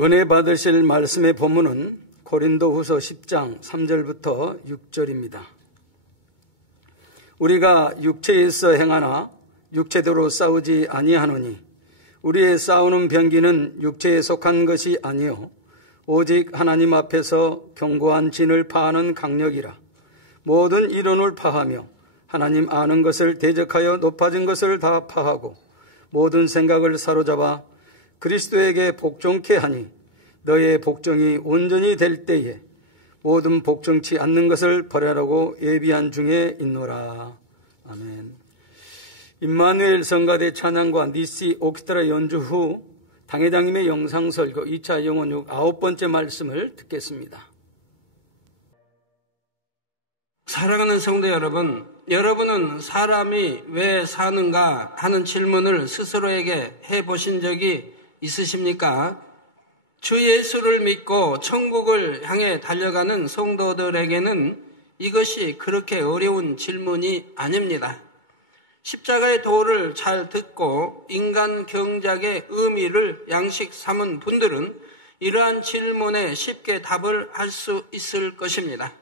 은혜 받으실 말씀의 본문은 고린도후서 10장 3절부터 6절입니다. 우리가 육체에서 행하나 육체대로 싸우지 아니하노니 우리의 싸우는 병기는 육체에 속한 것이 아니요 오직 하나님 앞에서 견고한 진을 파하는 강력이라. 모든 이론을 파하며 하나님 아는 것을 대적하여 높아진 것을 다 파하고 모든 생각을 사로잡아 그리스도에게 복종케 하니 너의 복종이 온전히 될 때에 모든 복종치 않는 것을 버리라고 예비한 중에 있노라. 아멘. 임마누엘 성가대 찬양과 니시 오케스트라 연주 후 당회장님의 영상 설교 2차 영혼육 9번째 말씀을 듣겠습니다. 사랑하는 성도 여러분, 여러분은 사람이 왜 사는가 하는 질문을 스스로에게 해보신 적이 있으십니까? 주 예수를 믿고 천국을 향해 달려가는 성도들에게는 이것이 그렇게 어려운 질문이 아닙니다. 십자가의 도를 잘 듣고 인간 경작의 의미를 양식 삼은 분들은 이러한 질문에 쉽게 답을 할 수 있을 것입니다.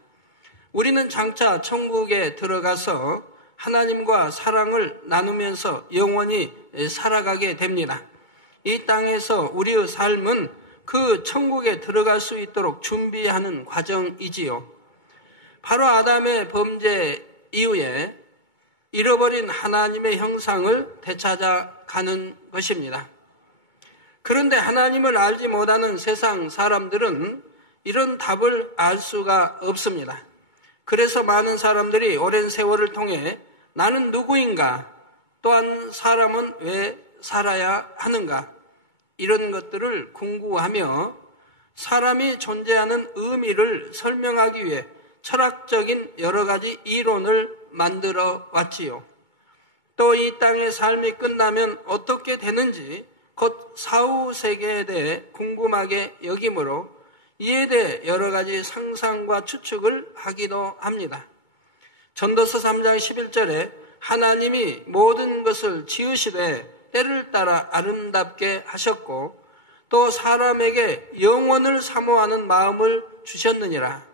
우리는 장차 천국에 들어가서 하나님과 사랑을 나누면서 영원히 살아가게 됩니다. 이 땅에서 우리의 삶은 그 천국에 들어갈 수 있도록 준비하는 과정이지요. 바로 아담의 범죄 이후에 잃어버린 하나님의 형상을 되찾아가는 것입니다. 그런데 하나님을 알지 못하는 세상 사람들은 이런 답을 알 수가 없습니다. 그래서 많은 사람들이 오랜 세월을 통해 나는 누구인가, 또한 사람은 왜 살아야 하는가, 이런 것들을 궁구하며 사람이 존재하는 의미를 설명하기 위해 철학적인 여러 가지 이론을 만들어 왔지요. 또 이 땅의 삶이 끝나면 어떻게 되는지 곧 사후 세계에 대해 궁금하게 여기므로 이에 대해 여러 가지 상상과 추측을 하기도 합니다. 전도서 3장 11절에 하나님이 모든 것을 지으시되 때를 따라 아름답게 하셨고 또 사람에게 영원을 사모하는 마음을 주셨느니라.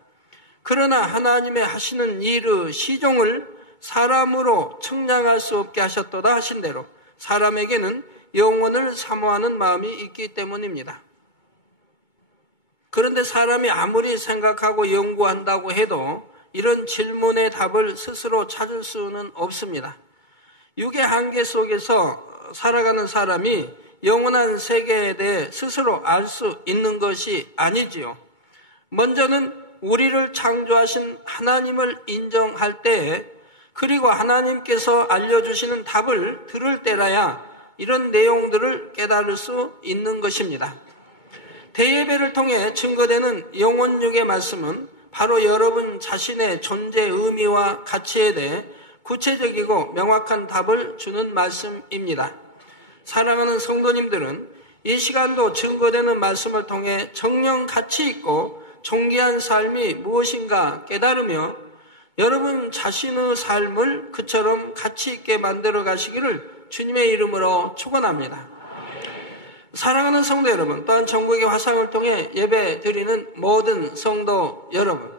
그러나 하나님의 하시는 일의 시종을 사람으로 측량할 수 없게 하셨도다 하신 대로 사람에게는 영원을 사모하는 마음이 있기 때문입니다. 그런데 사람이 아무리 생각하고 연구한다고 해도 이런 질문의 답을 스스로 찾을 수는 없습니다. 육의 한계 속에서 살아가는 사람이 영원한 세계에 대해 스스로 알 수 있는 것이 아니지요. 먼저는 우리를 창조하신 하나님을 인정할 때에 그리고 하나님께서 알려주시는 답을 들을 때라야 이런 내용들을 깨달을 수 있는 것입니다. 대예배를 통해 증거되는 영혼육의 말씀은 바로 여러분 자신의 존재 의미와 가치에 대해 구체적이고 명확한 답을 주는 말씀입니다. 사랑하는 성도님들은 이 시간도 증거되는 말씀을 통해 정령 가치 있고 존귀한 삶이 무엇인가 깨달으며 여러분 자신의 삶을 그처럼 가치 있게 만들어 가시기를 주님의 이름으로 축원합니다. 사랑하는 성도 여러분, 또한 전국의 화상을 통해 예배 드리는 모든 성도 여러분,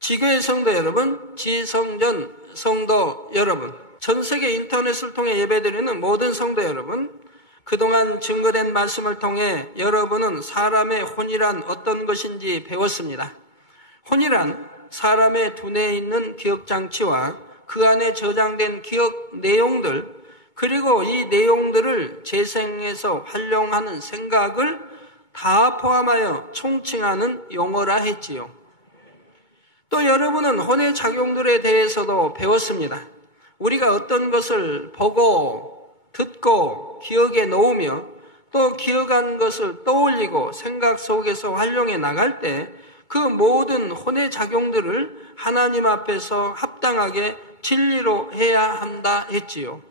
지교의 성도 여러분, 지성전 성도 여러분, 전 세계 인터넷을 통해 예배 드리는 모든 성도 여러분, 그동안 증거된 말씀을 통해 여러분은 사람의 혼이란 어떤 것인지 배웠습니다. 혼이란 사람의 두뇌에 있는 기억장치와 그 안에 저장된 기억 내용들, 그리고 이 내용들을 재생해서 활용하는 생각을 다 포함하여 총칭하는 용어라 했지요. 또 여러분은 혼의 작용들에 대해서도 배웠습니다. 우리가 어떤 것을 보고 듣고 기억에 놓으며 또 기억한 것을 떠올리고 생각 속에서 활용해 나갈 때 그 모든 혼의 작용들을 하나님 앞에서 합당하게 진리로 해야 한다 했지요.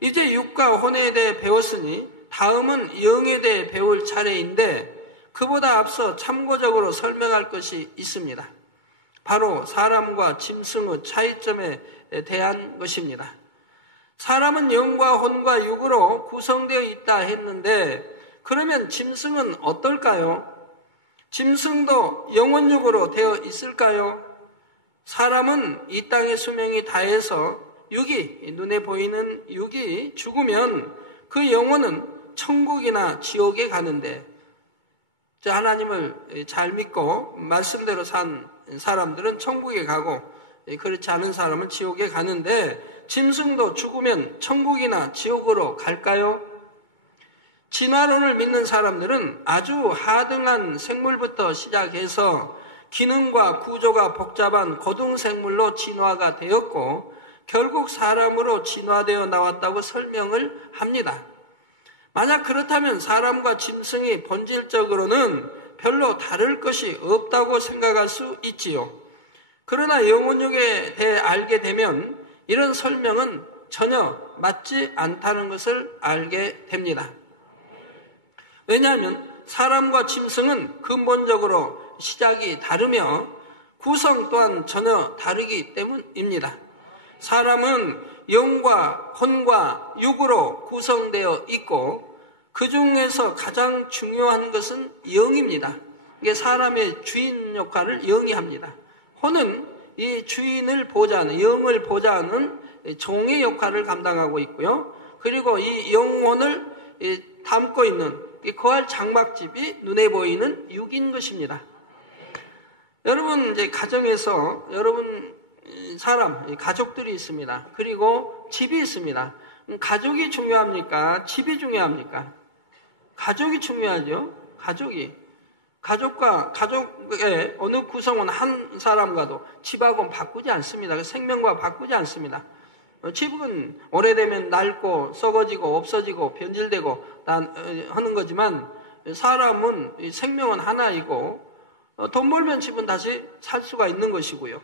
이제 육과 혼에 대해 배웠으니 다음은 영에 대해 배울 차례인데 그보다 앞서 참고적으로 설명할 것이 있습니다. 바로 사람과 짐승의 차이점에 대한 것입니다. 사람은 영과 혼과 육으로 구성되어 있다 했는데 그러면 짐승은 어떨까요? 짐승도 영혼육으로 되어 있을까요? 사람은 이 땅의 수명이 다해서 육이, 눈에 보이는 육이 죽으면 그 영혼은 천국이나 지옥에 가는데, 하나님을 잘 믿고 말씀대로 산 사람들은 천국에 가고, 그렇지 않은 사람은 지옥에 가는데, 짐승도 죽으면 천국이나 지옥으로 갈까요? 진화론을 믿는 사람들은 아주 하등한 생물부터 시작해서 기능과 구조가 복잡한 고등생물로 진화가 되었고 결국 사람으로 진화되어 나왔다고 설명을 합니다. 만약 그렇다면 사람과 짐승이 본질적으로는 별로 다를 것이 없다고 생각할 수 있지요. 그러나 영혼육에 대해 알게 되면 이런 설명은 전혀 맞지 않다는 것을 알게 됩니다. 왜냐하면 사람과 짐승은 근본적으로 시작이 다르며 구성 또한 전혀 다르기 때문입니다. 사람은 영과 혼과 육으로 구성되어 있고 그 중에서 가장 중요한 것은 영입니다. 이게 사람의 주인 역할을 영이 합니다. 혼은 이 주인을 보좌하는, 영을 보좌하는 종의 역할을 감당하고 있고요. 그리고 이 영혼을 담고 있는 거할 장막집이 눈에 보이는 육인 것입니다. 여러분, 이제 가정에서 여러분 가족들이 있습니다. 그리고 집이 있습니다. 가족이 중요합니까? 집이 중요합니까? 가족이 중요하죠. 가족의 어느 구성원 한 사람과도 집하고는 바꾸지 않습니다. 생명과 바꾸지 않습니다. 집은 오래되면 낡고 썩어지고 없어지고 변질되고 하는 거지만 사람은 생명은 하나이고 돈 벌면 집은 다시 살 수가 있는 것이고요.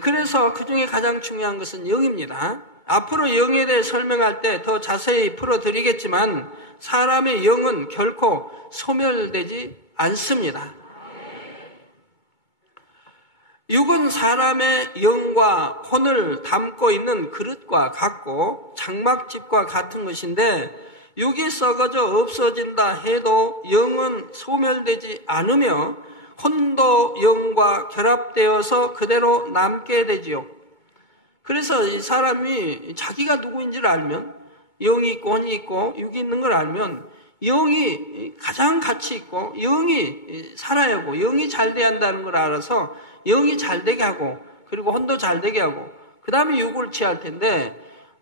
그래서 그 중에 가장 중요한 것은 영입니다. 앞으로 영에 대해 설명할 때 더 자세히 풀어드리겠지만 사람의 영은 결코 소멸되지 않습니다. 육은 사람의 영과 혼을 담고 있는 그릇과 같고 장막집과 같은 것인데 육이 썩어져 없어진다 해도 영은 소멸되지 않으며 혼도 영과 결합되어서 그대로 남게 되지요. 그래서 이 사람이 자기가 누구인지를 알면 영이 있고 혼이 있고 육이 있는 걸 알면 영이 가장 가치 있고 영이 살아야 하고 영이 잘 돼야 한다는 걸 알아서 영이 잘 되게 하고 그리고 혼도 잘 되게 하고 그 다음에 육을 취할 텐데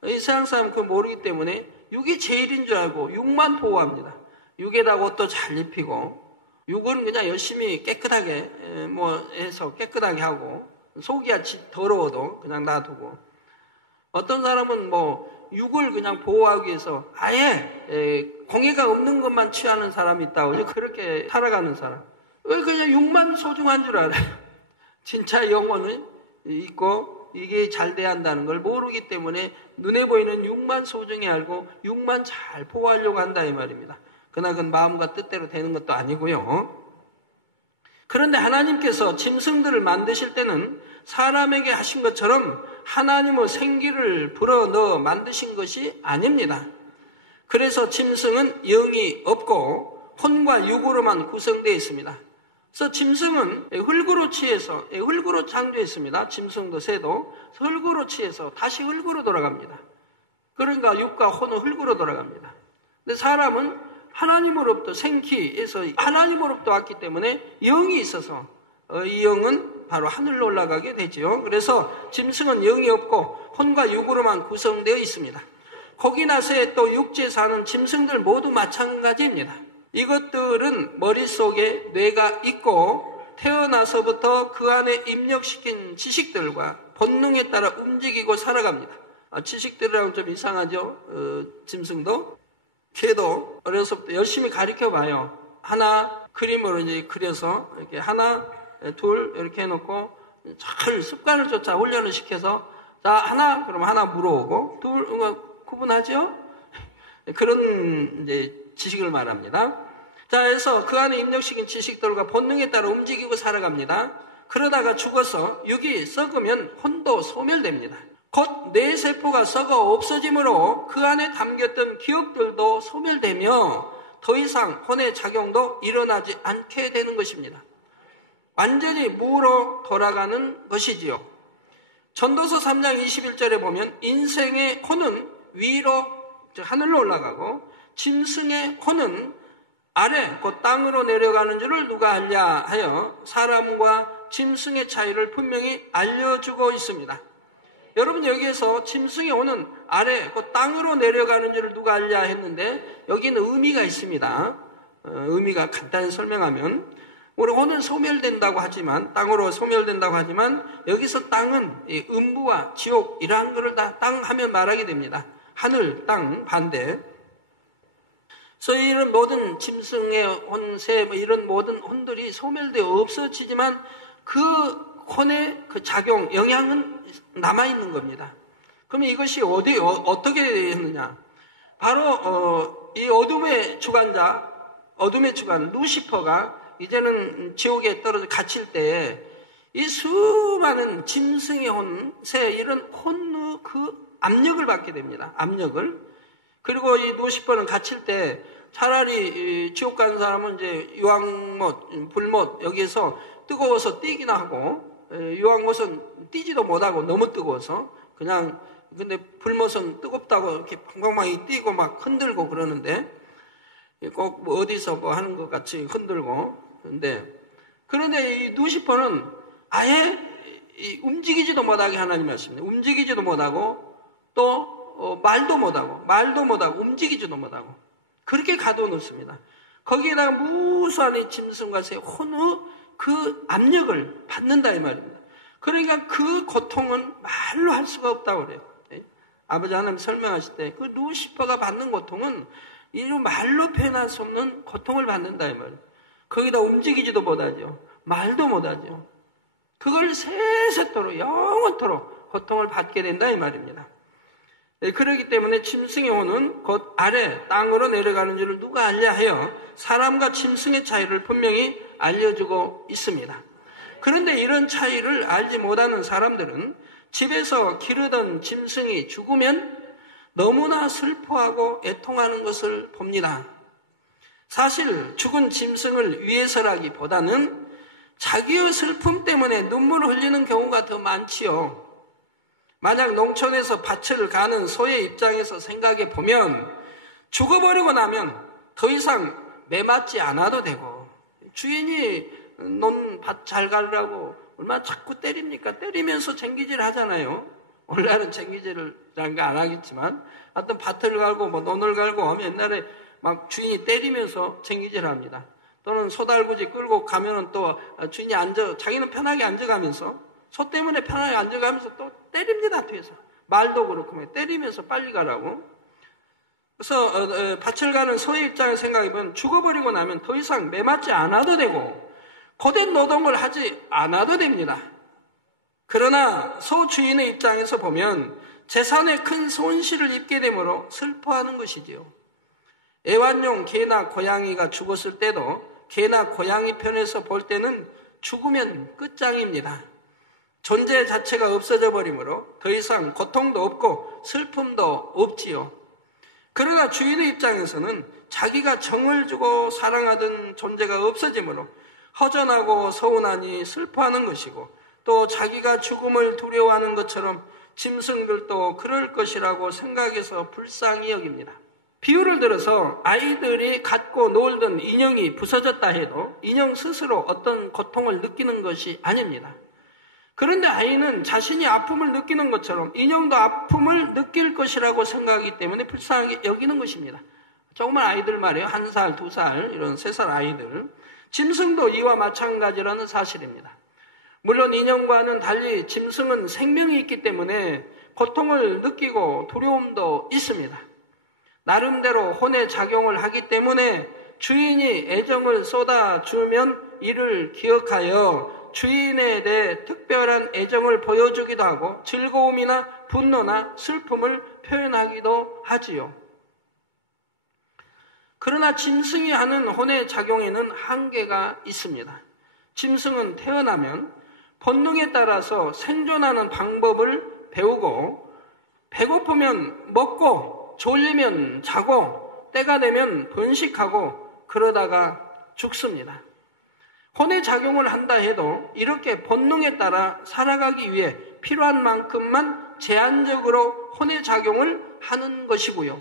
이 서양 사람은 그걸 모르기 때문에 육이 제일인 줄 알고 육만 보호합니다. 육에다가 옷도 잘 입히고 육은 그냥 열심히 깨끗하게 해서 깨끗하게 하고 속이야 더러워도 그냥 놔두고 어떤 사람은 육을 그냥 보호하기 위해서 아예 공해가 없는 것만 취하는 사람이 있다고 그렇게 살아가는 사람 왜 그냥 육만 소중한 줄 알아요. 진짜 영혼은 있고 이게 잘 돼야 한다는 걸 모르기 때문에 눈에 보이는 육만 소중히 알고 육만 잘 보호하려고 한다 이 말입니다. 그러나 그건 마음과 뜻대로 되는 것도 아니고요. 그런데 하나님께서 짐승들을 만드실 때는 사람에게 하신 것처럼 하나님의 생기를 불어넣어 만드신 것이 아닙니다. 그래서 짐승은 영이 없고 혼과 육으로만 구성되어 있습니다. 그래서 짐승은 흙으로 취해서 흙으로 창조했습니다. 짐승도 새도 흙으로 취해서 다시 흙으로 돌아갑니다. 그러니까 육과 혼은 흙으로 돌아갑니다. 근데 사람은 하나님으로부터 생기에서 하나님으로부터 왔기 때문에 영이 있어서 이 영은 바로 하늘로 올라가게 되지요. 그래서 짐승은 영이 없고 혼과 육으로만 구성되어 있습니다. 거기나 새 또 육지에 사는 짐승들 모두 마찬가지입니다. 이것들은 머릿속에 뇌가 있고 태어나서부터 그 안에 입력시킨 지식들과 본능에 따라 움직이고 살아갑니다. 지식들이라면 좀 이상하죠. 짐승도 개도 어려서부터 열심히 가르쳐봐요. 하나 그림으로 이제 그려서 이렇게 하나 둘 이렇게 해놓고 잘 습관을 쫓아 훈련을 시켜서 자 하나 그러면 하나 물어오고 둘 구분하죠? 그런 이제 지식을 말합니다. 자, 그래서 그 안에 입력시킨 지식들과 본능에 따라 움직이고 살아갑니다. 그러다가 죽어서 육이 썩으면 혼도 소멸됩니다. 곧 뇌세포가 썩어 없어지므로 그 안에 담겼던 기억들도 소멸되며 더 이상 혼의 작용도 일어나지 않게 되는 것입니다. 완전히 무로 돌아가는 것이지요. 전도서 3장 21절에 보면 인생의 혼은 위로 하늘로 올라가고 짐승의 혼은 아래 곧 땅으로 내려가는 줄을 누가 알랴 하여 사람과 짐승의 차이를 분명히 알려주고 있습니다. 여러분, 여기에서 짐승의 혼은 아래 곧 땅으로 내려가는 줄을 누가 알랴 했는데 여기는 의미가 있습니다. 의미가 간단히 설명하면 우리 혼은 소멸된다고 하지만, 땅으로 소멸된다고 하지만 여기서 땅은 음부와 지옥 이러한 것을 다 땅 하면 말하게 됩니다. 하늘, 땅 반대. 그래서 이런 모든 짐승의 혼, 새 이런 모든 혼들이 소멸되어 없어지지만 그 혼의 그 작용, 영향은 남아있는 겁니다. 그러면 이것이 어떻게 했느냐? 바로 이 어둠의 주관자, 어둠의 주관 루시퍼가 이제는 지옥에 떨어져 갇힐 때 이 수많은 짐승의 혼, 새 이런 혼의 그 압력을 받게 됩니다. 압력을. 그리고 이 루시퍼는 갇힐 때 차라리 지옥 가는 사람은 이제 유황못, 불못 여기에서 뜨거워서 뛰기나 하고, 유황못은 뛰지도 못하고 너무 뜨거워서 그냥, 근데 불못은 뜨겁다고 이렇게 방방망이 뛰고 막 흔들고 그러는데 꼭 뭐 어디서 뭐 하는 것 같이 흔들고. 그런데 이 루시퍼는 아예 움직이지도 못하게 하나님 말씀입니다. 움직이지도 못하고 또 말도 못하고 움직이지도 못하고 그렇게 가둬놓습니다. 거기에다가 무수한 이 짐승과 새 혼의 그 압력을 받는다 이 말입니다. 그러니까 그 고통은 말로 할 수가 없다고 그래요. 아버지 하나님 설명하실 때 그 루시퍼가 받는 고통은 이로 말로 표현할 수 없는 고통을 받는다 이 말이에요. 거기다 움직이지도 못하죠. 말도 못하죠. 그걸 세세토록 영원토록 고통을 받게 된다 이 말입니다. 그렇기 때문에 짐승의 혼은 곧 아래 땅으로 내려가는 줄을 누가 알랴 하여 사람과 짐승의 차이를 분명히 알려주고 있습니다. 그런데 이런 차이를 알지 못하는 사람들은 집에서 기르던 짐승이 죽으면 너무나 슬퍼하고 애통하는 것을 봅니다. 사실 죽은 짐승을 위해서라기보다는 자기의 슬픔 때문에 눈물을 흘리는 경우가 더 많지요. 만약 농촌에서 밭을 가는 소의 입장에서 생각해 보면 죽어버리고 나면 더 이상 매맞지 않아도 되고, 주인이 논밭 잘 가려고 얼마나 자꾸 때립니까? 때리면서 쟁기질 하잖아요. 오늘날은 쟁기질이라는 거 안 하겠지만 하여튼 밭을 갈고 뭐 논을 갈고 하면 옛날에 막 주인이 때리면서 쟁기질 합니다. 또는 소달구지 끌고 가면은 또 주인이 자기는 편하게 앉아가면서, 소 때문에 편하게 앉아가면서 또 때립니다, 뒤에서. 말도 그렇고, 때리면서 빨리 가라고. 그래서, 밭을 가는 소의 입장을 생각해보면 죽어버리고 나면 더 이상 매맞지 않아도 되고, 고된 노동을 하지 않아도 됩니다. 그러나 소 주인의 입장에서 보면 재산에 큰 손실을 입게 되므로 슬퍼하는 것이지요. 애완용 개나 고양이가 죽었을 때도 개나 고양이 편에서 볼 때는 죽으면 끝장입니다. 존재 자체가 없어져 버리므로 더 이상 고통도 없고 슬픔도 없지요. 그러나 주인의 입장에서는 자기가 정을 주고 사랑하던 존재가 없어지므로 허전하고 서운하니 슬퍼하는 것이고, 또 자기가 죽음을 두려워하는 것처럼 짐승들도 그럴 것이라고 생각해서 불쌍히 여깁니다. 비유를 들어서 아이들이 갖고 놀던 인형이 부서졌다 해도 인형 스스로 어떤 고통을 느끼는 것이 아닙니다. 그런데 아이는 자신이 아픔을 느끼는 것처럼 인형도 아픔을 느낄 것이라고 생각하기 때문에 불쌍하게 여기는 것입니다. 정말 아이들 말이에요. 1살, 2살, 이런 3살 아이들. 짐승도 이와 마찬가지라는 사실입니다. 물론 인형과는 달리 짐승은 생명이 있기 때문에 고통을 느끼고 두려움도 있습니다. 나름대로 혼의 작용을 하기 때문에 주인이 애정을 쏟아주면 이를 기억하여 주인에 대해 특별한 애정을 보여주기도 하고 즐거움이나 분노나 슬픔을 표현하기도 하지요. 그러나 짐승이 하는 혼의 작용에는 한계가 있습니다. 짐승은 태어나면 본능에 따라서 생존하는 방법을 배우고, 배고프면 먹고 졸리면 자고 때가 되면 번식하고 그러다가 죽습니다. 혼의 작용을 한다 해도 이렇게 본능에 따라 살아가기 위해 필요한 만큼만 제한적으로 혼의 작용을 하는 것이고요.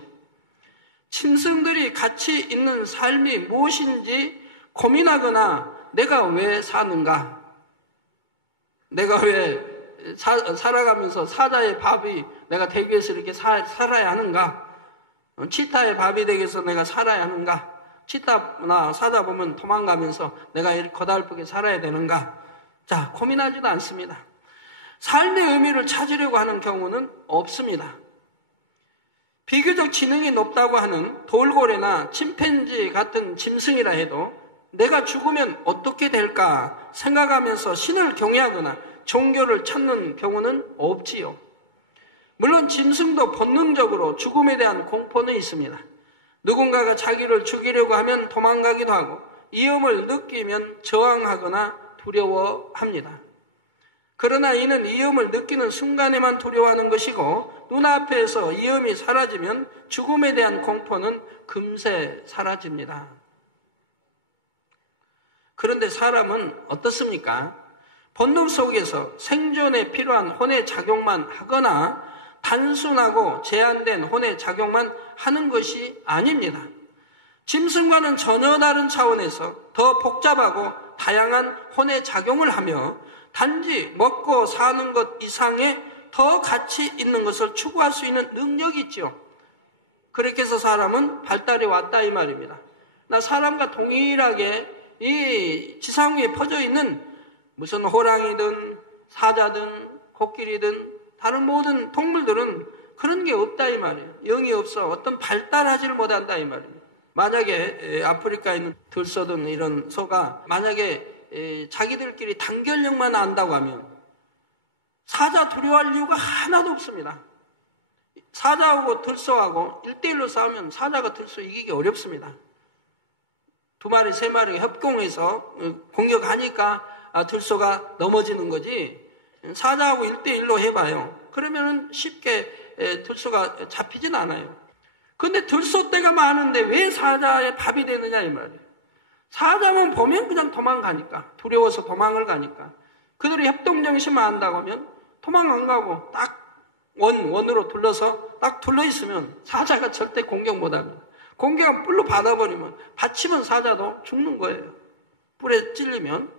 짐승들이 가치 있는 삶이 무엇인지 고민하거나 내가 왜 사는가? 내가 왜 살아가면서 사자의 밥이 내가 되기 위해서 이렇게 살아야 하는가? 치타의 밥이 되기 위해서 내가 살아야 하는가? 치타나 사자 보면 도망가면서 내가 이렇게 거달프게 살아야 되는가? 자, 고민하지도 않습니다. 삶의 의미를 찾으려고 하는 경우는 없습니다. 비교적 지능이 높다고 하는 돌고래나 침팬지 같은 짐승이라 해도 내가 죽으면 어떻게 될까 생각하면서 신을 경외하거나 종교를 찾는 경우는 없지요. 물론 짐승도 본능적으로 죽음에 대한 공포는 있습니다. 누군가가 자기를 죽이려고 하면 도망가기도 하고 위험을 느끼면 저항하거나 두려워합니다. 그러나 이는 위험을 느끼는 순간에만 두려워하는 것이고 눈앞에서 위험이 사라지면 죽음에 대한 공포는 금세 사라집니다. 그런데 사람은 어떻습니까? 본능 속에서 생존에 필요한 혼의 작용만 하거나 단순하고 제한된 혼의 작용만 하는 것이 아닙니다. 짐승과는 전혀 다른 차원에서 더 복잡하고 다양한 혼의 작용을 하며 단지 먹고 사는 것 이상의 더 가치 있는 것을 추구할 수 있는 능력이 있죠. 그렇게 해서 사람은 발달해 왔다 이 말입니다. 나 사람과 동일하게 이 지상 위에 퍼져 있는 무슨 호랑이든 사자든 코끼리든 다른 모든 동물들은 그런 게 없다 이 말이에요. 영이 없어 어떤 발달하지를 못한다 이 말이에요. 만약에 아프리카에 있는 들소든 이런 소가 만약에 자기들끼리 단결력만 안다고 하면 사자 두려워할 이유가 하나도 없습니다. 사자하고 들소하고 1대1로 싸우면 사자가 들소 이기기 어렵습니다. 2마리, 3마리가 협공해서 공격하니까 들소가 넘어지는 거지 사자하고 1대1로 해봐요. 그러면 쉽게 들소가 잡히진 않아요. 근데 들소떼가 많은데 왜 사자의 밥이 되느냐 이 말이에요. 사자만 보면 그냥 도망가니까 두려워서 도망을 가니까 그들이 협동정신만 한다고 하면 도망 안 가고 딱 원으로 둘러서 딱 둘러있으면 사자가 절대 공격 못합니다. 공격을 뿔로 받아버리면 다치면 사자도 죽는 거예요. 뿔에 찔리면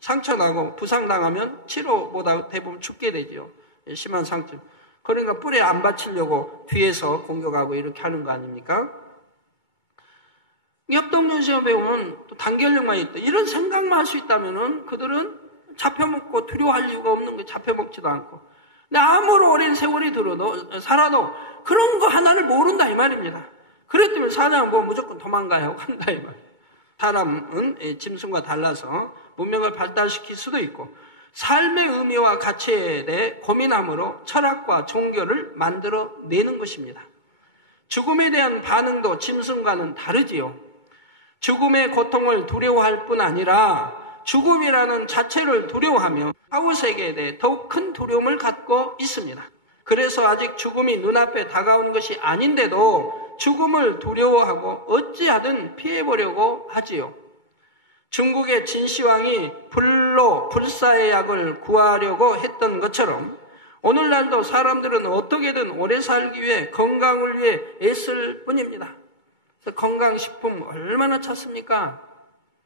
상처나고 부상당하면 치료보다 대부분 죽게 되죠. 심한 상처. 그러니까 뿔에 안 받치려고 뒤에서 공격하고 이렇게 하는 거 아닙니까? 협동정신을 배우면 또 단결력만 있다. 이런 생각만 할 수 있다면 그들은 잡혀먹고 두려워할 이유가 없는 거예요. 잡혀먹지도 않고. 근데 아무리 오랜 세월이 살아도 그런 거 하나를 모른다 이 말입니다. 그랬더니 사람은 뭐 무조건 도망가야 하고 한다 이 말이에요. 사람은 짐승과 달라서 문명을 발달시킬 수도 있고 삶의 의미와 가치에 대해 고민함으로 철학과 종교를 만들어내는 것입니다. 죽음에 대한 반응도 짐승과는 다르지요. 죽음의 고통을 두려워할 뿐 아니라 죽음이라는 자체를 두려워하며 사후세계에 대해 더욱 큰 두려움을 갖고 있습니다. 그래서 아직 죽음이 눈앞에 다가온 것이 아닌데도 죽음을 두려워하고 어찌하든 피해보려고 하지요. 중국의 진시황이 불로 불사의 약을 구하려고 했던 것처럼 오늘날도 사람들은 어떻게든 오래 살기 위해 건강을 위해 애쓸 뿐입니다. 그래서 건강식품 얼마나 찾습니까?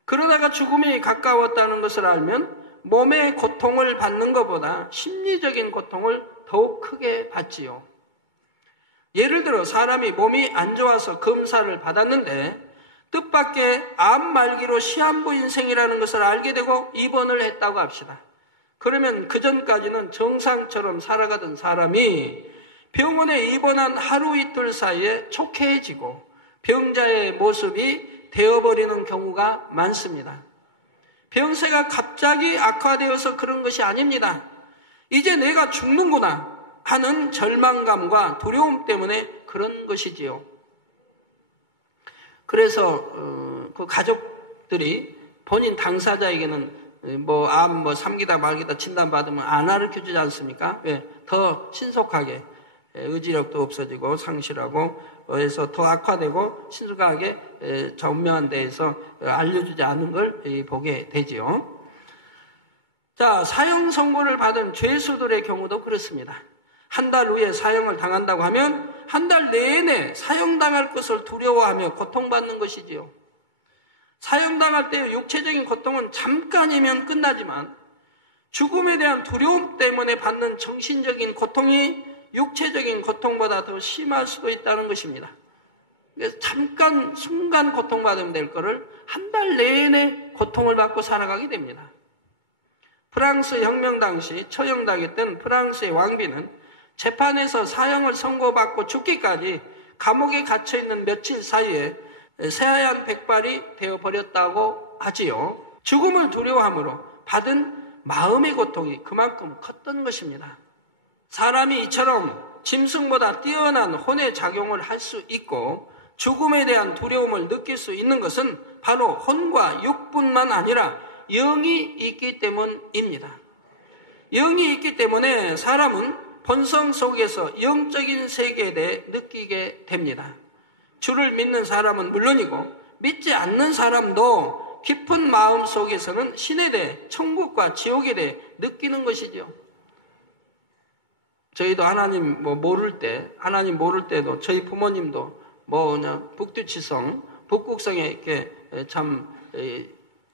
그러다가 죽음이 가까웠다는 것을 알면 몸의 고통을 받는 것보다 심리적인 고통을 더욱 크게 받지요. 예를 들어 사람이 몸이 안 좋아서 검사를 받았는데 뜻밖의 암 말기로 시한부 인생이라는 것을 알게 되고 입원을 했다고 합시다. 그러면 그전까지는 정상처럼 살아가던 사람이 병원에 입원한 하루 이틀 사이에 촉해지고 병자의 모습이 되어버리는 경우가 많습니다. 병세가 갑자기 악화되어서 그런 것이 아닙니다. 이제 내가 죽는구나 하는 절망감과 두려움 때문에 그런 것이지요. 그래서 그 가족들이 본인 당사자에게는 암 3기다 말기다 진단받으면 안 가르쳐주지 않습니까? 왜? 더 신속하게 의지력도 없어지고 상실하고 해서 더 악화되고 신속하게 전명한 데에서 알려주지 않은 걸 보게 되지요. 자, 사형 선고를 받은 죄수들의 경우도 그렇습니다. 한 달 후에 사형을 당한다고 하면 한 달 내내 사형당할 것을 두려워하며 고통받는 것이지요. 사형당할 때의 육체적인 고통은 잠깐이면 끝나지만 죽음에 대한 두려움 때문에 받는 정신적인 고통이 육체적인 고통보다 더 심할 수도 있다는 것입니다. 그래서 잠깐 순간 고통받으면 될 거를 한 달 내내 고통을 받고 살아가게 됩니다. 프랑스 혁명 당시 처형당했던 프랑스의 왕비는 재판에서 사형을 선고받고 죽기까지 감옥에 갇혀있는 며칠 사이에 새하얀 백발이 되어버렸다고 하지요. 죽음을 두려워함으로 받은 마음의 고통이 그만큼 컸던 것입니다. 사람이 이처럼 짐승보다 뛰어난 혼의 작용을 할 수 있고 죽음에 대한 두려움을 느낄 수 있는 것은 바로 혼과 육뿐만 아니라 영이 있기 때문입니다. 영이 있기 때문에 사람은 본성 속에서 영적인 세계에 대해 느끼게 됩니다. 주를 믿는 사람은 물론이고 믿지 않는 사람도 깊은 마음 속에서는 신에 대해 천국과 지옥에 대해 느끼는 것이죠. 저희도 하나님 모를 때도 저희 부모님도 북두치성, 북극성에 이렇게 참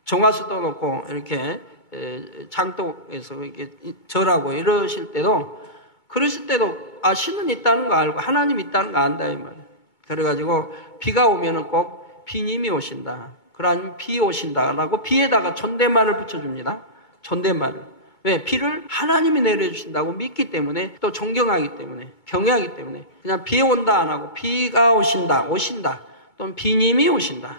정화수도 놓고 이렇게 장독에서 이렇게 절하고 이러실 때도 신은 있다는 거 알고 하나님 있다는 거 안다 이 말이에요. 그래가지고 비가 오면은 꼭 비님이 오신다. 그러면 비 오신다라고 비에다가 존댓말을 붙여줍니다. 존댓말을. 왜? 비를 하나님이 내려주신다고 믿기 때문에 또 존경하기 때문에 경외하기 때문에 그냥 비 온다 안 하고 비가 오신다 또는 비님이 오신다.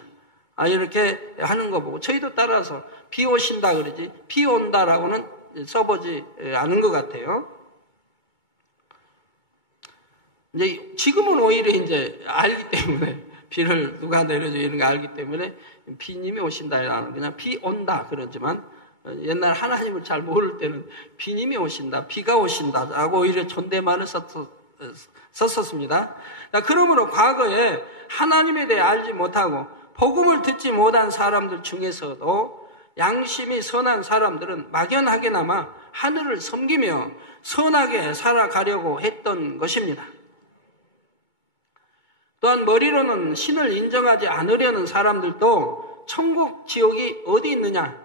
이렇게 하는 거 보고 저희도 따라서 비 오신다 그러지 비 온다라고는 써보지 않은 것 같아요. 이제 지금은 오히려 이제 알기 때문에 비를 누가 내려줘 이런 거 알기 때문에 비님이 오신다라는 그냥 비 온다 그러지만 옛날 하나님을 잘 모를 때는 비님이 오신다, 비가 오신다라고 오히려 존댓말을 썼었습니다. 그러므로 과거에 하나님에 대해 알지 못하고 복음을 듣지 못한 사람들 중에서도 양심이 선한 사람들은 막연하게나마 하늘을 섬기며 선하게 살아가려고 했던 것입니다. 또한 머리로는 신을 인정하지 않으려는 사람들도 천국, 지옥이 어디 있느냐,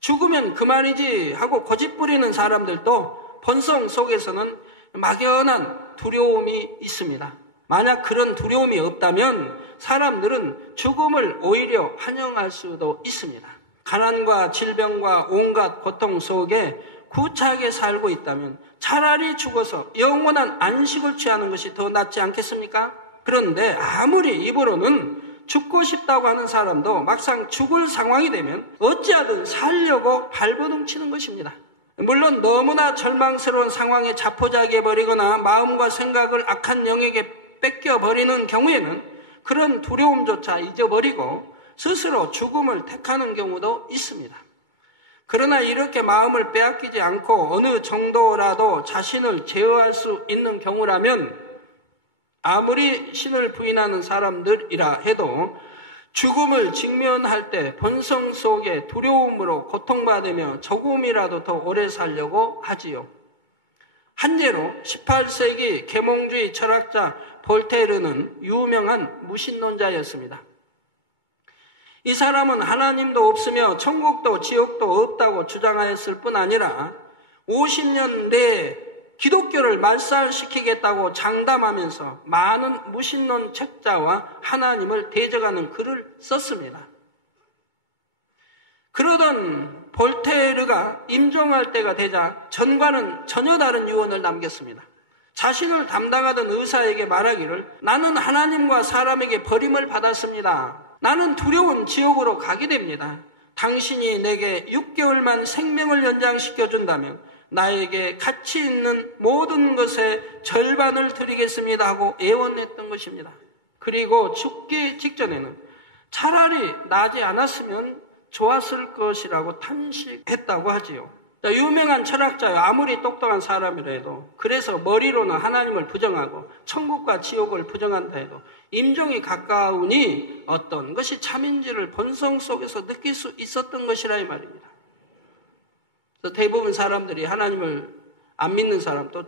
죽으면 그만이지 하고 고집부리는 사람들도 본성 속에서는 막연한 두려움이 있습니다. 만약 그런 두려움이 없다면 사람들은 죽음을 오히려 환영할 수도 있습니다. 가난과 질병과 온갖 고통 속에 구차하게 살고 있다면 차라리 죽어서 영원한 안식을 취하는 것이 더 낫지 않겠습니까? 그런데 아무리 입으로는 죽고 싶다고 하는 사람도 막상 죽을 상황이 되면 어찌하든 살려고 발버둥치는 것입니다. 물론 너무나 절망스러운 상황에 자포자기해버리거나 마음과 생각을 악한 영에게 뺏겨버리는 경우에는 그런 두려움조차 잊어버리고 스스로 죽음을 택하는 경우도 있습니다. 그러나 이렇게 마음을 빼앗기지 않고 어느 정도라도 자신을 제어할 수 있는 경우라면 아무리 신을 부인하는 사람들이라 해도 죽음을 직면할 때 본성 속에 두려움으로 고통받으며 조금이라도 더 오래 살려고 하지요. 한 예로 18세기 계몽주의 철학자 볼테르는 유명한 무신론자였습니다. 이 사람은 하나님도 없으며 천국도 지옥도 없다고 주장하였을 뿐 아니라 50년 내에 기독교를 말살시키겠다고 장담하면서 많은 무신론 책자와 하나님을 대적하는 글을 썼습니다. 그러던 볼테르가 임종할 때가 되자 전과는 전혀 다른 유언을 남겼습니다. 자신을 담당하던 의사에게 말하기를 나는 하나님과 사람에게 버림을 받았습니다. 나는 두려운 지옥으로 가게 됩니다. 당신이 내게 6개월만 생명을 연장시켜준다면 나에게 가치 있는 모든 것의 절반을 드리겠습니다 하고 애원했던 것입니다. 그리고 죽기 직전에는 차라리 나지 않았으면 좋았을 것이라고 탄식했다고 하지요. 유명한 철학자요. 아무리 똑똑한 사람이라 해도 그래서 머리로는 하나님을 부정하고 천국과 지옥을 부정한다 해도 임종이 가까우니 어떤 것이 참인지를 본성 속에서 느낄 수 있었던 것이라 이 말입니다. 그래서 대부분 사람들이 하나님을 안 믿는 사람 또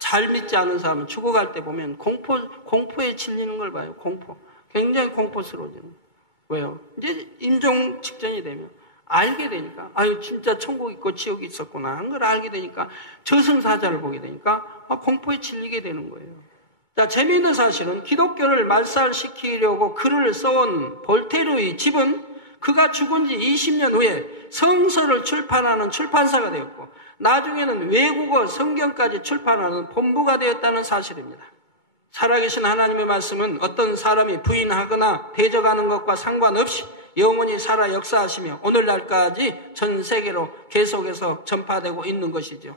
잘 믿지 않은 사람은 죽어갈 때 보면 공포에 질리는 걸 봐요. 공포. 굉장히 공포스러워지는 거예요. 왜요? 이제 임종 직전이 되면 알게 되니까 진짜 천국 있고 지옥이 있었구나 하는 걸 알게 되니까 저승사자를 보게 되니까 공포에 질리게 되는 거예요. 자, 재미있는 사실은 기독교를 말살시키려고 글을 써온 볼테르의 집은 그가 죽은 지 20년 후에 성서를 출판하는 출판사가 되었고 나중에는 외국어 성경까지 출판하는 본부가 되었다는 사실입니다. 살아계신 하나님의 말씀은 어떤 사람이 부인하거나 대적하는 것과 상관없이 영원히 살아 역사하시며 오늘날까지 전 세계로 계속해서 전파되고 있는 것이죠.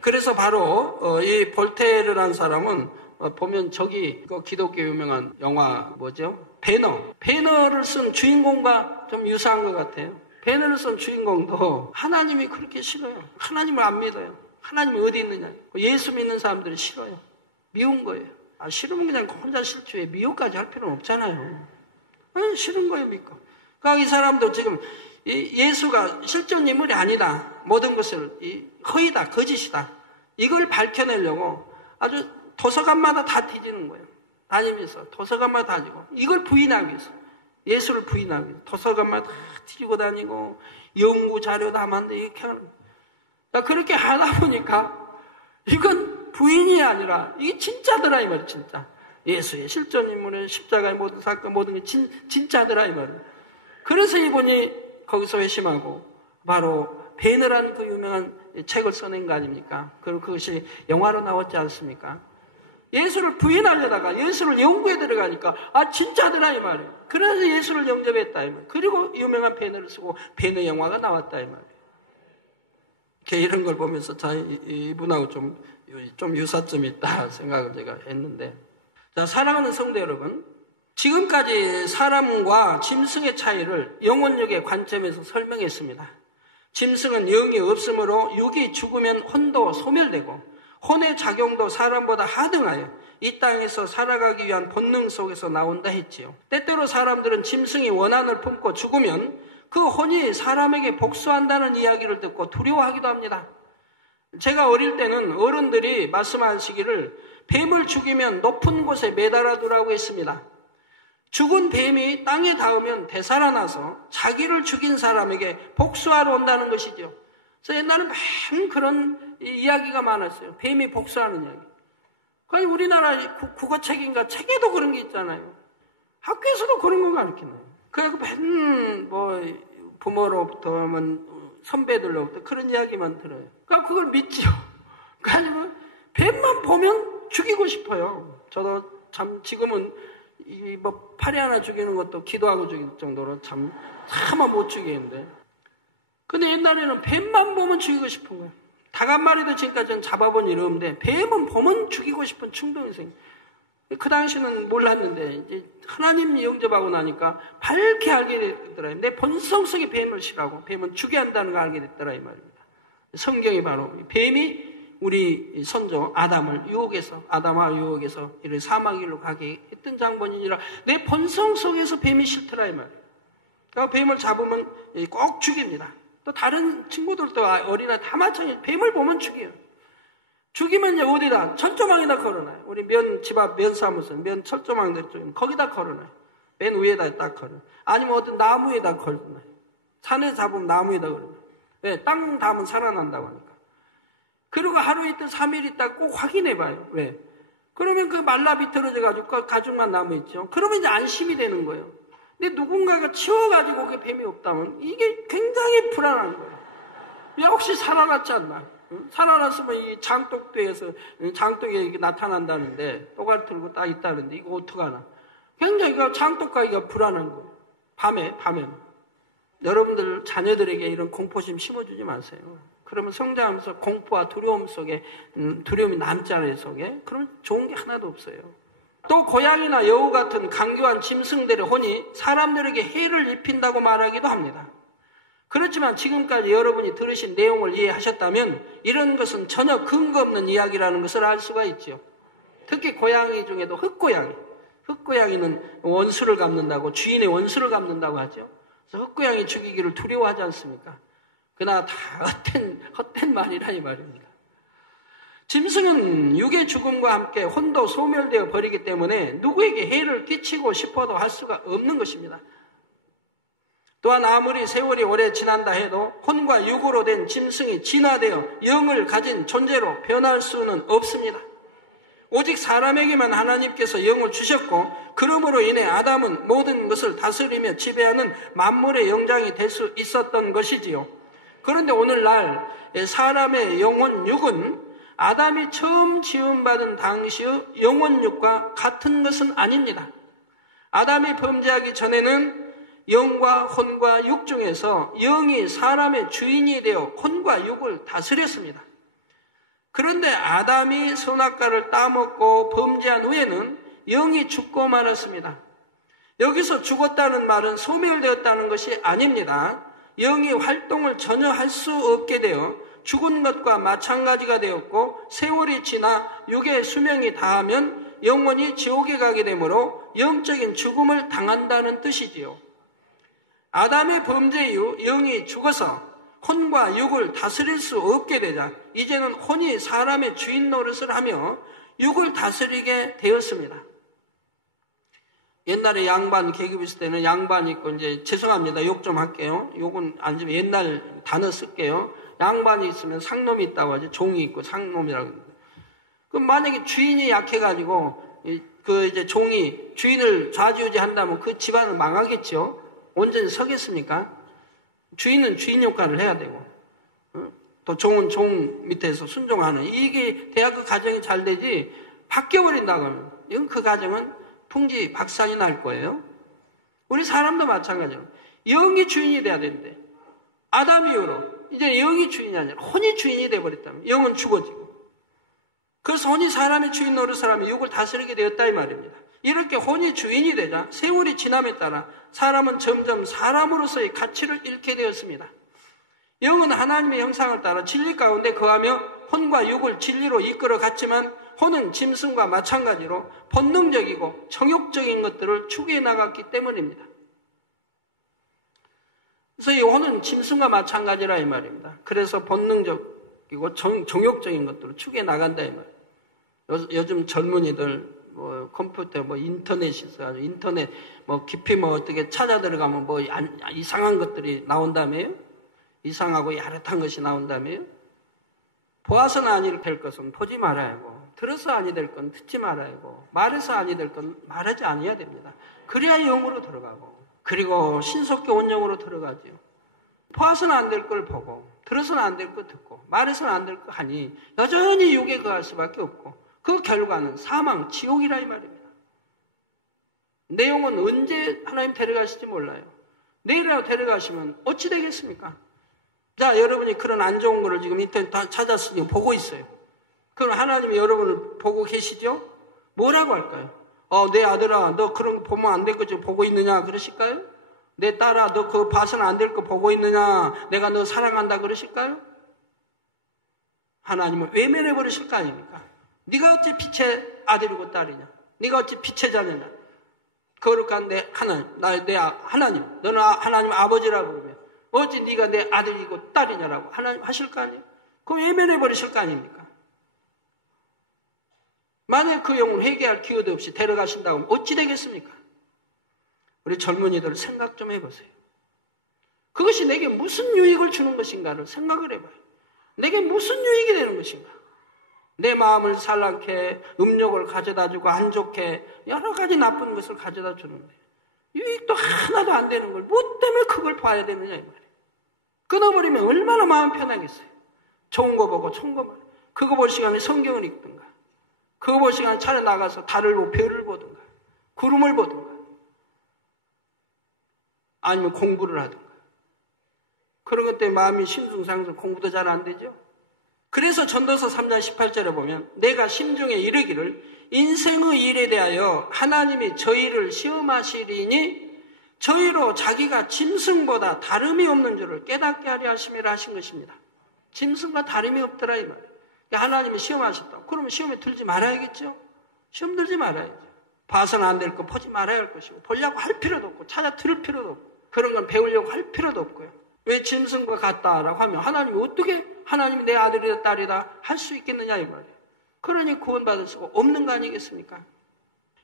그래서 바로 이 볼테르라는 사람은 보면 저기 기독교 유명한 영화 뭐죠? 배너를 쓴 주인공과 좀 유사한 것 같아요. 배너를 쓴 주인공도 하나님이 그렇게 싫어요. 하나님을 안 믿어요. 하나님이 어디 있느냐. 예수 믿는 사람들이 싫어요. 미운 거예요. 싫으면 그냥 혼자 싫지 왜 미워까지 할 필요는 없잖아요. 싫은 거예요, 믿고. 그러니까 이 사람도 지금 예수가 실존 인물이 아니다. 모든 것을 허위다, 거짓이다. 이걸 밝혀내려고 아주 도서관마다 다 뒤지는 거예요. 다니면서 도서관마다 다니고 이걸 부인하기 위해서 예수를 부인하기 위해서 도서관마다 다 뒤지고 다니고 연구 자료 다 만들고 이렇게 하는 거예요. 그렇게 하다 보니까 이건 부인이 아니라 이게 진짜더라 이 말이에요. 진짜. 예수의 실존 인물의 십자가의 모든 사건 모든 게 진짜더라 이 말이에요. 그래서 이분이 거기서 회심하고 바로 베너라는 그 유명한 책을 써낸 거 아닙니까? 그리고 그것이 영화로 나왔지 않습니까? 예수를 부인하려다가 예수를 연구에 들어가니까 진짜더라 이 말이에요. 그래서 예수를 영접했다 이 말이에요. 그리고 유명한 베너를 쓰고 베너 영화가 나왔다 이 말이에요. 이런 걸 보면서 이분하고 좀 유사점이 있다 생각을 제가 했는데, 자, 사랑하는 성도 여러분, 지금까지 사람과 짐승의 차이를 영혼력의 관점에서 설명했습니다. 짐승은 영이 없으므로 육이 죽으면 혼도 소멸되고 혼의 작용도 사람보다 하등하여 이 땅에서 살아가기 위한 본능 속에서 나온다 했지요. 때때로 사람들은 짐승이 원한을 품고 죽으면 그 혼이 사람에게 복수한다는 이야기를 듣고 두려워하기도 합니다. 제가 어릴 때는 어른들이 말씀하시기를 뱀을 죽이면 높은 곳에 매달아 두라고 했습니다. 죽은 뱀이 땅에 닿으면 되살아나서 자기를 죽인 사람에게 복수하러 온다는 것이죠. 그래서 옛날에 많은 그런 이야기가 많았어요. 뱀이 복수하는 이야기. 아니 우리나라 국어책인가 책에도 그런 게 있잖아요. 학교에서도 그런 거 가르치나요. 그래서 맨 부모로부터 선배들로부터 그런 이야기만 들어요. 그러니까 그걸 믿지요. 그래가지고 뱀만 보면 죽이고 싶어요. 저도 참 지금은 파리 하나 죽이는 것도 기도하고 죽일 정도로 차마 못 죽이는데. 근데 옛날에는 뱀만 보면 죽이고 싶은 거예요. 닭 한 마리도 지금까지는 잡아본 일이 없는데 뱀은 보면 죽이고 싶은 충동이 생겨요. 그 당시는 몰랐는데 이제 하나님 영접하고 나니까 밝게 알게 됐더라. 내 본성 속에 뱀을 싫어하고 뱀은 죽여야 한다는 걸 알게 됐더라 이 말입니다. 성경이 바로 뱀이 우리 선조 아담과 유혹에서 이를 사망길로 가게 했던 장본인이라 내 본성 속에서 뱀이 싫더라 이 말이에요. 그러니까 뱀을 잡으면 꼭 죽입니다. 또 다른 친구들도 어린아이 다 마찬가지예요. 뱀을 보면 죽여요. 죽이면 이제 어디다? 철조망에다 걸어놔요. 우리 집 앞 면사무소, 철조망들 쪽에 거기다 걸어놔요. 맨 위에다 딱 걸어놔요. 아니면 어떤 나무에다 걸어놔요. 산에 잡으면 나무에다 걸어놔요. 왜? 땅 닿으면 살아난다고 하니까. 그리고 하루 있다 3일 있다 꼭 확인해봐요. 왜? 그러면 그 말라 비틀어져가지고 가죽만 남아있죠. 그러면 이제 안심이 되는 거예요. 근데 누군가가 치워가지고 그 뱀이 없다면 이게 굉장히 불안한 거예요. 혹시 살아났지 않나? 살아났으면 이 장독대에서 장독에 이렇게 나타난다는데 또갈 들고 딱 있다는데 이거 어떡하나? 굉장히 장독가기가 불안한 거예요. 밤에는. 여러분들 자녀들에게 이런 공포심 심어주지 마세요. 그러면 성장하면서 공포와 두려움 속에 두려움이 남잖아요 속에. 그러면 좋은 게 하나도 없어요. 또 고양이나 여우 같은 강교한 짐승들의 혼이 사람들에게 해를 입힌다고 말하기도 합니다. 그렇지만 지금까지 여러분이 들으신 내용을 이해하셨다면 이런 것은 전혀 근거 없는 이야기라는 것을 알 수가 있죠. 특히 고양이 중에도 흑고양이는 원수를 갚는다고, 주인의 원수를 갚는다고 하죠. 그래서 흑고양이 죽이기를 두려워하지 않습니까? 그러나 다 헛된 말이라 이 말입니다. 짐승은 육의 죽음과 함께 혼도 소멸되어 버리기 때문에 누구에게 해를 끼치고 싶어도 할 수가 없는 것입니다. 또한 아무리 세월이 오래 지난다 해도 혼과 육으로 된 짐승이 진화되어 영을 가진 존재로 변할 수는 없습니다. 오직 사람에게만 하나님께서 영을 주셨고, 그러므로 인해 아담은 모든 것을 다스리며 지배하는 만물의 영장이 될 수 있었던 것이지요. 그런데 오늘날 사람의 영혼 육은 아담이 처음 지음받은 당시의 영혼 육과 같은 것은 아닙니다. 아담이 범죄하기 전에는 영과 혼과 육 중에서 영이 사람의 주인이 되어 혼과 육을 다스렸습니다. 그런데 아담이 선악과를 따먹고 범죄한 후에는 영이 죽고 말았습니다. 여기서 죽었다는 말은 소멸되었다는 것이 아닙니다. 영이 활동을 전혀 할 수 없게 되어 죽은 것과 마찬가지가 되었고, 세월이 지나 육의 수명이 다하면 영원히 지옥에 가게 되므로 영적인 죽음을 당한다는 뜻이지요. 아담의 범죄 이후 영이 죽어서 혼과 육을 다스릴 수 없게 되자 이제는 혼이 사람의 주인 노릇을 하며 육을 다스리게 되었습니다. 옛날에 양반 계급 있을 때는 양반 있고, 이제 죄송합니다. 욕 좀 할게요. 욕은 안 좀 옛날 단어 쓸게요. 양반이 있으면 상놈이 있다고 하죠. 종이 있고 상놈이라고. 그럼 만약에 주인이 약해가지고 이제 종이 주인을 좌지우지 한다면 그 집안은 망하겠죠. 온전히 서겠습니까? 주인은 주인 역할을 해야 되고, 또 종은 종 밑에서 순종하는, 이게 돼야 그 가정이 잘 되지, 바뀌어버린다고 하면 이건 그 가정은 풍지 박산이 날 거예요. 우리 사람도 마찬가지로 영이 주인이 돼야 되는데, 아담 이후로 이제 영이 주인이 아니라 혼이 주인이 돼버렸다면 영은 죽어지고, 그래서 혼이 사람의 주인 노릇을 하며 육을 다스리게 되었다 이 말입니다. 이렇게 혼이 주인이 되자 세월이 지남에 따라 사람은 점점 사람으로서의 가치를 잃게 되었습니다. 영은 하나님의 형상을 따라 진리 가운데 거하며 혼과 육을 진리로 이끌어 갔지만, 혼은 짐승과 마찬가지로 본능적이고 정욕적인 것들을 추구해 나갔기 때문입니다. 그래서 이 혼은 짐승과 마찬가지라 이 말입니다. 그래서 본능적이고 정욕적인 것들을 추구해 나간다 이 말이에요. 요즘 젊은이들 컴퓨터 인터넷이 있어가지고 인터넷 깊이 어떻게 찾아 들어가면 이상한 것들이 나온다며요? 이상하고 야릇한 것이 나온다며요? 보아서는 아니 될 것은 보지 말아야 하고, 들어서 아니 될 건 듣지 말아야 하고, 말해서 아니 될 건 말하지 아니어야 됩니다. 그래야 영으로 들어가고, 그리고 신속히 온영으로 들어가지요. 보아서는 안 될 걸 보고, 들어서는 안 될 거 듣고, 말해서는 안 될 거 하니 여전히 육에 거할 수밖에 없고, 그 결과는 사망, 지옥이라 이 말입니다. 내용은 언제 하나님 데려가실지 몰라요. 내일이라도 데려가시면 어찌 되겠습니까? 자, 여러분이 그런 안 좋은 거를 지금 인터넷 다 찾았으니 보고 있어요. 그럼 하나님이 여러분을 보고 계시죠? 뭐라고 할까요? 내 아들아, 너 그런 거 보면 안 될 거 지금 보고 있느냐? 그러실까요? 내 딸아, 너 그거 봐서는 안 될 거 보고 있느냐? 내가 너 사랑한다 그러실까요? 하나님을 외면해 버리실 거 아닙니까? 네가 어찌 빛의 아들이고 딸이냐? 네가 어찌 빛의 자녀냐? 거룩한 내 하나님, 너는 하나님 아버지라고 부르면 어찌 네가 내 아들이고 딸이냐라고 하나님 하실 거 아니에요? 그럼 외면해 버리실 거 아닙니까? 만약 그 영혼 회개할 기회도 없이 데려가신다고 하면 어찌 되겠습니까? 우리 젊은이들 생각 좀 해보세요. 그것이 내게 무슨 유익을 주는 것인가를 생각을 해봐요. 내게 무슨 유익이 되는 것인가? 내 마음을 산란케, 음욕을 가져다주고 안 좋게 여러 가지 나쁜 것을 가져다 주는데 유익도 하나도 안 되는 걸 뭐 때문에 그걸 봐야 되느냐 이 말이에요. 끊어버리면 얼마나 마음 편하겠어요. 좋은 거 보고 좋은 거 말이에요. 그거 볼 시간에 성경을 읽든가, 그거 볼 시간에 차라리 나가서 달을 보고 별을 보든가, 구름을 보든가, 아니면 공부를 하든가. 그런 것 때문에 마음이 심승상승, 공부도 잘 안 되죠. 그래서 전도서 3장 18절에 보면 내가 심중에 이르기를 인생의 일에 대하여 하나님이 저희를 시험하시리니 저희로 자기가 짐승보다 다름이 없는 줄을 깨닫게 하려 하심이라 하신 것입니다. 짐승과 다름이 없더라 이 말이에요. 하나님이 시험하셨다고. 그러면 시험에 들지 말아야겠죠? 시험 들지 말아야죠. 봐서는 안 될 거 보지 말아야 할 것이고, 보려고 할 필요도 없고, 찾아 들을 필요도 없고, 그런 건 배우려고 할 필요도 없고요. 왜 짐승과 같다라고 하면 하나님이 어떻게 하나님이 내 아들이다 딸이다 할 수 있겠느냐 이 말이에요. 그러니 구원받을 수가 없는 거 아니겠습니까?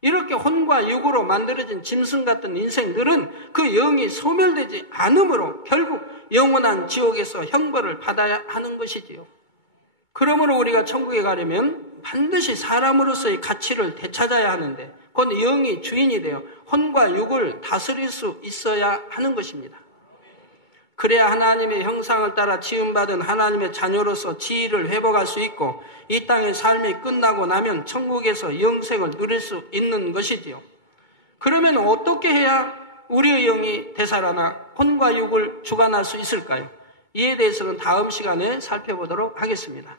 이렇게 혼과 육으로 만들어진 짐승 같은 인생들은 그 영이 소멸되지 않으므로 결국 영원한 지옥에서 형벌을 받아야 하는 것이지요. 그러므로 우리가 천국에 가려면 반드시 사람으로서의 가치를 되찾아야 하는데 곧 영이 주인이 되어 혼과 육을 다스릴 수 있어야 하는 것입니다. 그래야 하나님의 형상을 따라 지음받은 하나님의 자녀로서 지위를 회복할 수 있고 이 땅의 삶이 끝나고 나면 천국에서 영생을 누릴 수 있는 것이지요. 그러면 어떻게 해야 우리의 영이 되살아나 혼과 육을 주관할 수 있을까요? 이에 대해서는 다음 시간에 살펴보도록 하겠습니다.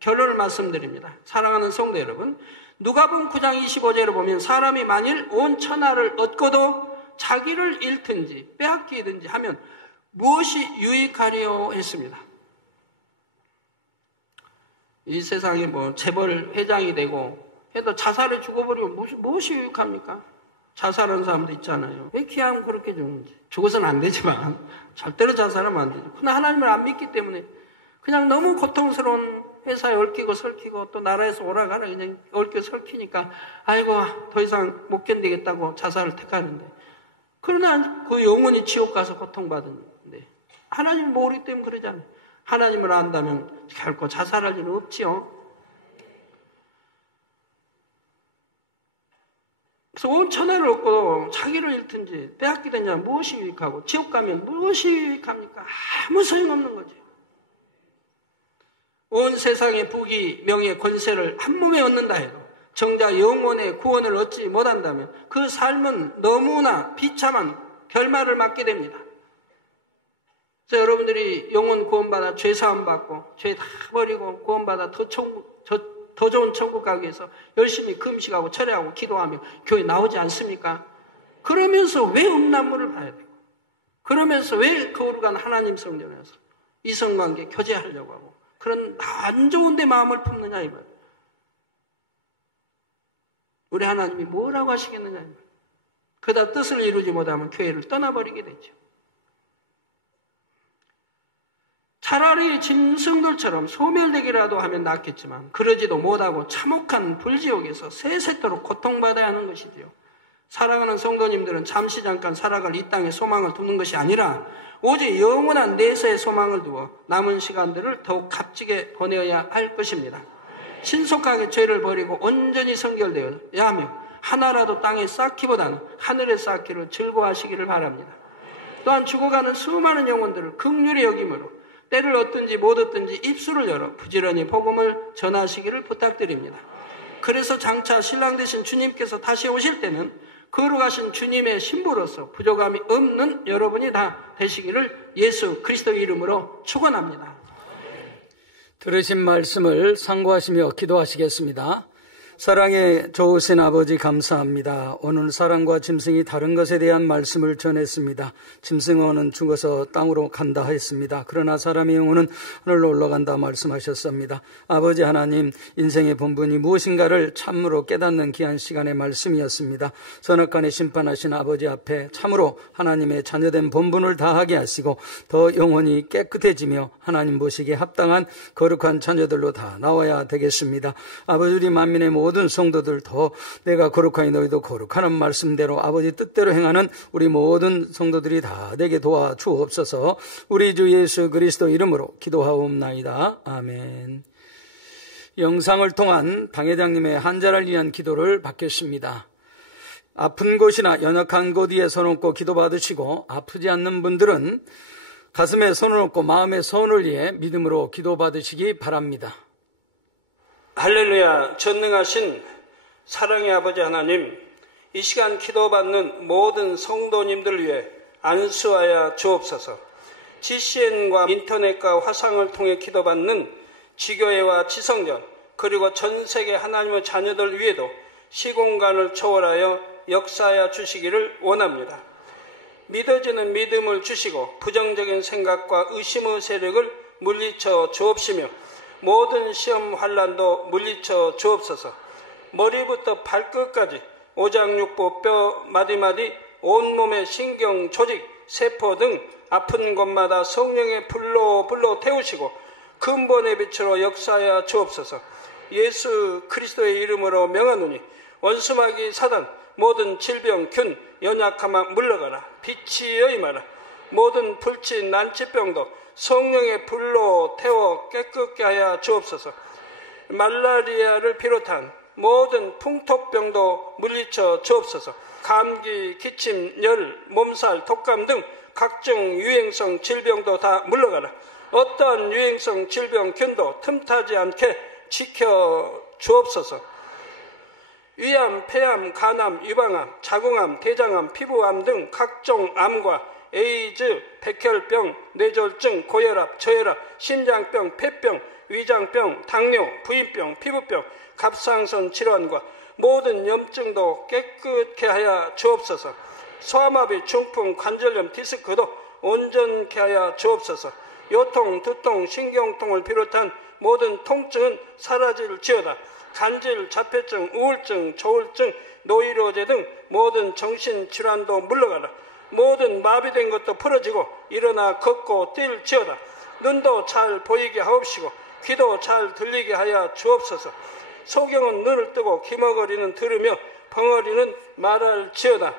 결론을 말씀드립니다. 사랑하는 성도 여러분, 누가복음 9장 25절을 보면 사람이 만일 온 천하를 얻고도 자기를 잃든지 빼앗기든지 하면 무엇이 유익하리요 했습니다. 이 세상에 뭐 재벌 회장이 되고 해도 자살을 죽어버리면 무엇이 유익합니까? 자살하는 사람도 있잖아요. 왜 기하면 그렇게 죽는지. 죽어서는 안 되지만 절대로 자살하면 안 되죠. 그러나 하나님을 안 믿기 때문에 그냥 너무 고통스러운 회사에 얽히고 설키고 또 나라에서 오라가라 그냥 얽혀 설키니까 아이고 더 이상 못 견디겠다고 자살을 택하는데, 그러나 그 영원히 지옥 가서 고통받는데 하나님을 모르기 때문에 그러지 않아요. 하나님을 안다면 결코 자살할 일은 없지요. 그래서 온 천하를 얻고 자기를 잃든지 빼앗기든지 무엇이 유익하고 지옥 가면 무엇이 유익합니까? 아무 소용없는 거죠. 온 세상의 부귀, 명예, 권세를 한 몸에 얻는다 해도 정작 영혼의 구원을 얻지 못한다면 그 삶은 너무나 비참한 결말을 맞게 됩니다. 그래서 여러분들이 영혼 구원받아 죄 사함 받고 죄 다 버리고 구원받아 더 좋은 천국 가기 위해서 열심히 금식하고 철회하고 기도하며 교회 나오지 않습니까? 그러면서 왜 음란물을 봐야 되고, 그러면서 왜 거룩한 하나님 성전에서 이성관계 교제하려고 하고 그런 안 좋은 데 마음을 품느냐 이 말이에요. 우리 하나님이 뭐라고 하시겠느냐 이 말이에요. 그다 뜻을 이루지 못하면 교회를 떠나버리게 되죠. 차라리 짐승들처럼 소멸되기라도 하면 낫겠지만 그러지도 못하고 참혹한 불지옥에서 세세토록 고통받아야 하는 것이지요. 사랑하는 성도님들은 잠시 잠깐 살아갈 이 땅에 소망을 두는 것이 아니라 오직 영원한 내세의 소망을 두어 남은 시간들을 더욱 값지게 보내어야 할 것입니다. 신속하게 죄를 버리고 온전히 성결되어야 하며 하나라도 땅에 쌓기보다는 하늘에 쌓기를 즐거워하시기를 바랍니다. 또한 죽어가는 수많은 영혼들을 긍휼히 여김으로 때를 얻든지 못 얻든지 입술을 열어 부지런히 복음을 전하시기를 부탁드립니다. 그래서 장차 신랑 되신 주님께서 다시 오실 때는 거룩하신 주님의 신부로서 부족함이 없는 여러분이 다 되시기를 예수 그리스도의 이름으로 축원합니다. 들으신 말씀을 상고하시며 기도하시겠습니다. 사랑에 좋으신 아버지 감사합니다. 오늘 사람과 짐승이 다른 것에 대한 말씀을 전했습니다. 짐승은 죽어서 땅으로 간다 했습니다. 그러나 사람의 영혼은 하늘로 올라간다 말씀하셨습니다. 아버지 하나님, 인생의 본분이 무엇인가를 참으로 깨닫는 귀한 시간의 말씀이었습니다. 선악간에 심판하신 아버지 앞에 참으로 하나님의 자녀된 본분을 다하게 하시고 더 영혼이 깨끗해지며 하나님 보시기에 합당한 거룩한 자녀들로 다 나와야 되겠습니다. 아버지, 우리 만민의 모든 성도들 더 내가 거룩하니 너희도 거룩하는 말씀대로 아버지 뜻대로 행하는 우리 모든 성도들이 다 되게 도와주옵소서. 우리 주 예수 그리스도 이름으로 기도하옵나이다. 아멘. 영상을 통한 당회장님의 한자를 위한 기도를 받겠습니다. 아픈 곳이나 연약한 곳 위에 손 얹고 기도받으시고 아프지 않는 분들은 가슴에 손을 얹고 마음의 소원을 위해 믿음으로 기도받으시기 바랍니다. 할렐루야. 전능하신 사랑의 아버지 하나님, 이 시간 기도받는 모든 성도님들 위해 안수하여 주옵소서. GCN과 인터넷과 화상을 통해 기도받는 지교회와 지성전 그리고 전 세계 하나님의 자녀들 위에도 시공간을 초월하여 역사하여 주시기를 원합니다. 믿어지는 믿음을 주시고 부정적인 생각과 의심의 세력을 물리쳐 주옵시며 모든 시험 환난도 물리쳐 주옵소서. 머리부터 발끝까지 오장육부 뼈 마디마디 온몸의 신경 조직 세포 등 아픈 곳마다 성령의 불로 태우시고 근본의 빛으로 역사하여 주옵소서. 예수 그리스도의 이름으로 명하노니 원수마귀 사단 모든 질병 균 연약함아 물러가라. 빛이 여임하라. 모든 불치 난치병도 성령의 불로 태워 깨끗게 하여 주옵소서. 말라리아를 비롯한 모든 풍토병도 물리쳐 주옵소서. 감기, 기침, 열, 몸살, 독감 등 각종 유행성 질병도 다 물러가라. 어떠한 유행성 질병 균도 틈타지 않게 지켜 주옵소서. 위암, 폐암, 간암, 유방암, 자궁암, 대장암, 피부암 등 각종 암과 에이즈, 백혈병, 뇌졸중, 고혈압, 저혈압, 심장병, 폐병, 위장병, 당뇨, 부인병, 피부병, 갑상선 질환과 모든 염증도 깨끗게 하여 주옵소서. 소아마비, 중풍, 관절염, 디스크도 온전케 하여 주옵소서. 요통, 두통, 신경통을 비롯한 모든 통증은 사라질지어다. 간질, 자폐증, 우울증, 조울증, 노이로제 등 모든 정신질환도 물러가라. 모든 마비된 것도 풀어지고 일어나 걷고 뛸지어다. 눈도 잘 보이게 하옵시고 귀도 잘 들리게 하여 주옵소서. 소경은 눈을 뜨고 기머거리는 들으며 벙어리는 말할지어다.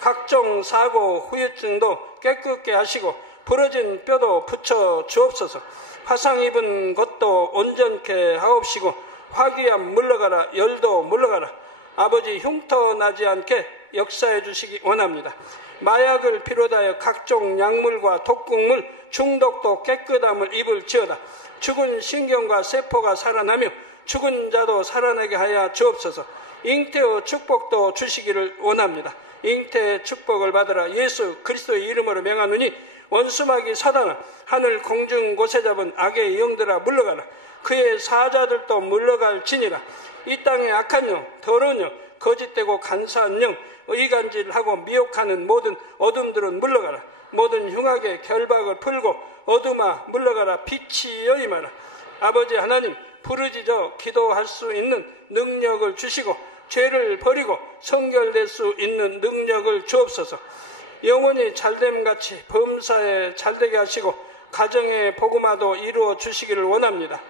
각종 사고, 후유증도 깨끗게 하시고 부러진 뼈도 붙여 주옵소서. 화상 입은 것도 온전케 하옵시고 화기암 물러가라. 열도 물러가라. 아버지 흉터 나지 않게 역사해 주시기 원합니다. 마약을 비롯하여 각종 약물과 독극물 중독도 깨끗함을 입을지어다. 죽은 신경과 세포가 살아나며 죽은 자도 살아나게 하여 주옵소서. 잉태의 축복도 주시기를 원합니다. 잉태의 축복을 받으라. 예수 그리스도의 이름으로 명하노니 원수마귀 사단아 하늘 공중 곳에 잡은 악의 영들아 물러가라. 그의 사자들도 물러갈지니라. 이 땅의 악한 영, 더러운 영, 거짓되고 간사한 영, 의간질하고 미혹하는 모든 어둠들은 물러가라. 모든 흉악의 결박을 풀고 어둠아 물러가라. 빛이 여임하라. 아버지 하나님 부르짖어 기도할 수 있는 능력을 주시고 죄를 버리고 성결될 수 있는 능력을 주옵소서. 영원히 잘됨같이 범사에 잘되게 하시고 가정의 복음화도 이루어 주시기를 원합니다.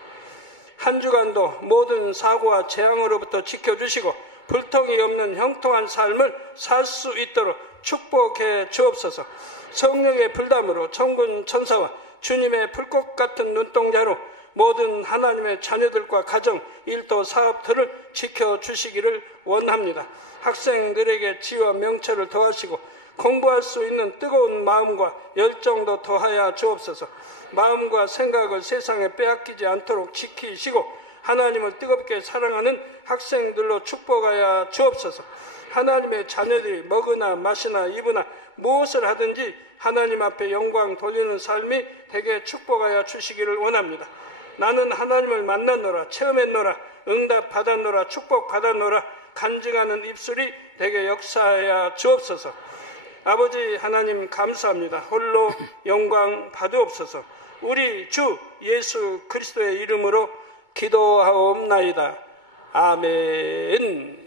한 주간도 모든 사고와 재앙으로부터 지켜주시고 불통이 없는 형통한 삶을 살 수 있도록 축복해 주옵소서. 성령의 불담으로 천군 천사와 주님의 불꽃 같은 눈동자로 모든 하나님의 자녀들과 가정, 일도, 사업들을 지켜주시기를 원합니다. 학생들에게 지혜와 명철을 더하시고 공부할 수 있는 뜨거운 마음과 열정도 더하여 주옵소서. 마음과 생각을 세상에 빼앗기지 않도록 지키시고 하나님을 뜨겁게 사랑하는 학생들로 축복하여 주옵소서. 하나님의 자녀들이 먹으나 마시나 입으나 무엇을 하든지 하나님 앞에 영광 돌리는 삶이 되게 축복하여 주시기를 원합니다. 나는 하나님을 만났노라, 체험했노라, 응답 받았노라, 축복 받았노라 간증하는 입술이 되게 역사하여 주옵소서. 아버지 하나님 감사합니다. 홀로 영광 받으옵소서. 우리 주 예수 그리스도의 이름으로 기도하옵나이다. 아멘.